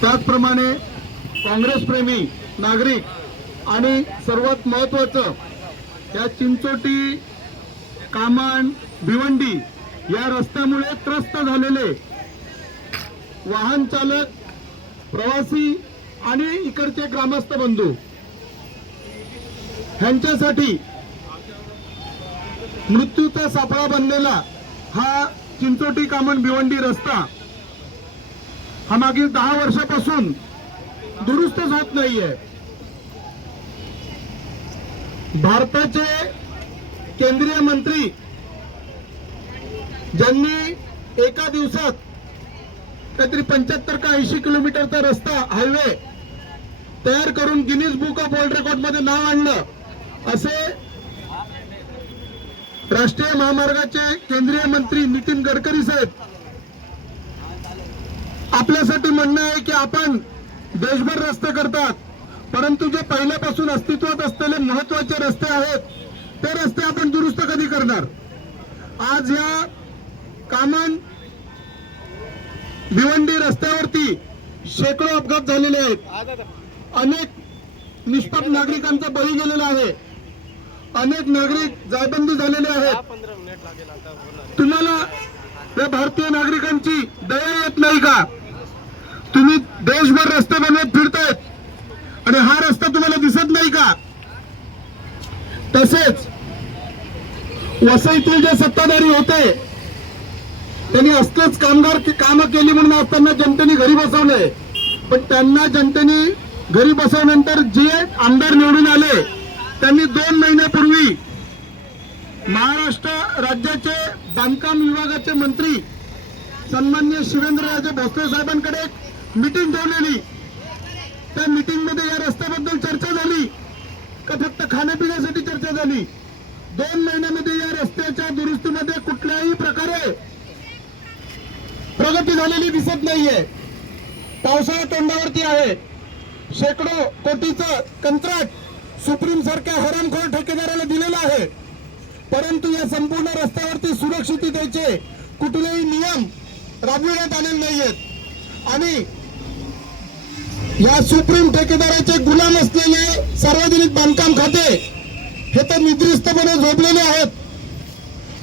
त्याचप्रमाणे काँग्रेस प्रेमी नागरिक आणि सर्वात महत्त्वाचं या चिंचोटी कामान भिवंडी या रस्त्यामुळे त्रस्त झालेले वाहन चालक, प्रवासी आणि इकडचे ग्रामस्थ बंधू ह्यांच्यासाठी मृत्यूचा सापळा बनलेला हा चिंचोटी कामण भिवंडी रस्ता हा मागील 10 वर्षापासून दुरुस्तच होत नाहीये। भारताचे केंद्रीय मंत्री ज्यांनी एका दिवसात काहीतरी 75 का 80 किलोमीटरचा रस्ता हायवे तयार करून Guinness book of world record मध्ये नाव आणलं, असे राष्ट्रीय महामार्गाचे केंद्रीय मंत्री नितीन गडकरी साहेब आपल्यासाठी म्हणणं आहे की आपण देशभर रस्ते करतात, परंतु जे पहिल्यापासून अस्तित्वात असलेले महत्वाचे रस्ते आहेत ते रस्ते आपण दुरुस्त कधी करणार। आज या कामन भिवंडी रस्त्यावरती शेकडो अपघात झालेले आहेत, अनेक निष्पाप नागरिकांचा बळी गेलेला आहे, अनेक नागरिक जायबंदी झालेले आहेत। तुम्हाला या भारतीय नागरिकांची दया येत नाही का? तुम्ही देशभर रस्ते बनवत फिरतायत आणि हा रस्ता तुम्हाला दिसत नाही का? तसेच वसईतील जे सत्ताधारी होते त्यांनी असलेच कामगार कामं केली म्हणून असताना जनतेने घरी बसवले, पण त्यांना जनतेने घरी बसवल्यानंतर जे आमदार निवडून आले त्यांनी 2 महिन्यापूर्वी महाराष्ट्र राज्याचे बांधकाम विभागाचे मंत्री सन्माननीय शिवेंद्रराजे भोसले साहेबांकडे एक मीटिंग ठेवलेली। त्या मीटिंग मध्ये या रस्त्याबद्दल चर्चा झाली का फक्त खाण्यापिण्यासाठी चर्चा झाली? 2 महिन्यामध्ये या रस्त्याच्या दुरुस्तीमध्ये कुठल्याही प्रकारे प्रगती झालेली दिसत नाहीये। पावसाळा तोंडावरती आहे, शेकडो कोटीचं कंत्राट सुप्रीम सारख्या हरामखोर ठेकेदाराला दिलेलं आहे, परंतु या संपूर्ण रस्त्यावरती सुरक्षिततेचे कुठलेही नियम राबविण्यात आलेले नाहीयेत आणि या सुप्रीम ठेकेदाराचे गुलाम असलेले सार्वजनिक बांधकाम खाते हे तर निद्रिस्तपणे झोपलेले आहेत।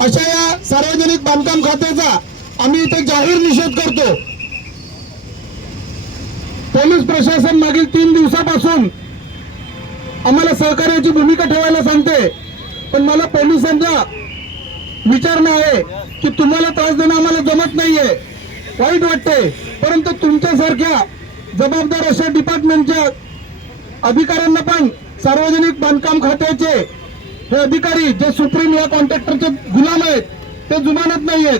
अशा या सार्वजनिक बांधकाम खात्याचा आम्ही इथे जाहीर निषेध करतो। पोलीस प्रशासन मागील 3 दिवसापासून आम्हाला सहकार्याची भूमिका ठेवायला सांगते, पण मला पोलिसांचा विचारणं आहे की तुम्हाला त्रास देणं आम्हाला जमत नाहीये, वाईट वाटते, परंतु तुमच्यासारख्या जबाबदार अशा डिपार्टमेंटच्या अधिकाऱ्यांना पण सार्वजनिक बांधकाम खात्याचे हे अधिकारी जे सुप्रीम या कॉन्ट्रॅक्टरचे गुलाम आहेत ते जुमानत नाहीयेत।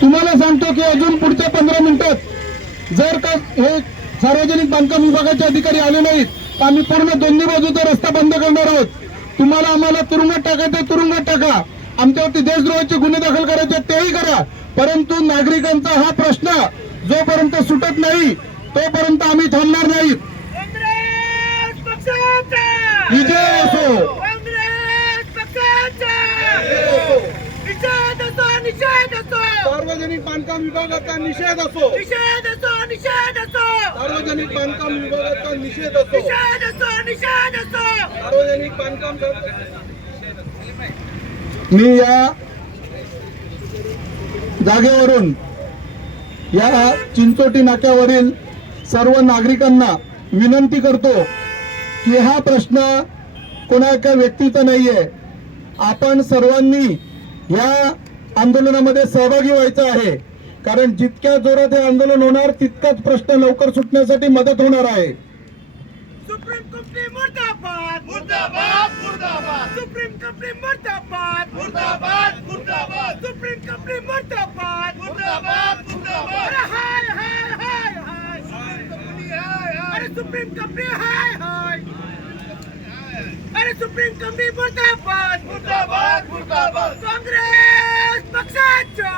तुम्हाला सांगतो की अजून पुढच्या 15 मिनिटात जर का हे सार्वजनिक बांधकाम विभागाचे अधिकारी आले नाहीत तर आम्ही पूर्ण दोन्ही बाजूचा रस्ता बंद करणार आहोत। तुम्हाला आम्हाला तुरुंगात टाकायचे तुरुंगात टाका, आमच्यावरती देशद्रोहाचे गुन्हे दाखल करायचे तेही करा, परंतु नागरिकांचा हा प्रश्न जोपर्यंत सुटत नाही तोपर्यंत आम्ही थांबणार नाहीत। विजय असो, सार्वजनिक बांधकाम विभागाचा निषेध असो, सार्वजनिक बांधकाम विभागाचा निषेध असो, सार्वजनिक बांधकाम। मी या जागेवरून या चिंचोटी नाक्यावरील सर्व नागरिकांना विनंती करतो की हा प्रश्न कोणा एका व्यक्तीचा नाहीये, आपण सर्वांनी या आंदोलनामध्ये सहभागी व्हायचं आहे, कारण जितक्या जोरात हे आंदोलन होणार तितकाच प्रश्न लवकर सुटण्यासाठी मदत होणार आहे। सुप्रीम कंपनी मुर्दाबाद मुर्दाबाद मुर्दाबाद, सुप्रीम कंपनी मुर्दाबाद मुर्दाबाद मुर्दाबाद, सुप्रीम कंपनी मुर्दाबाद मुर्दाबाद मुर्दाबाद। हाय हाय हाय हाय, सुप्रीम कंपनी हाय हाय, अरे सुप्रीम कंपनी हाय हाय, अरे सुप्रीम कंपनी मुर्दाबाद मुर्दाबाद मुर्दाबाद। काँग्रेस पक्षाचा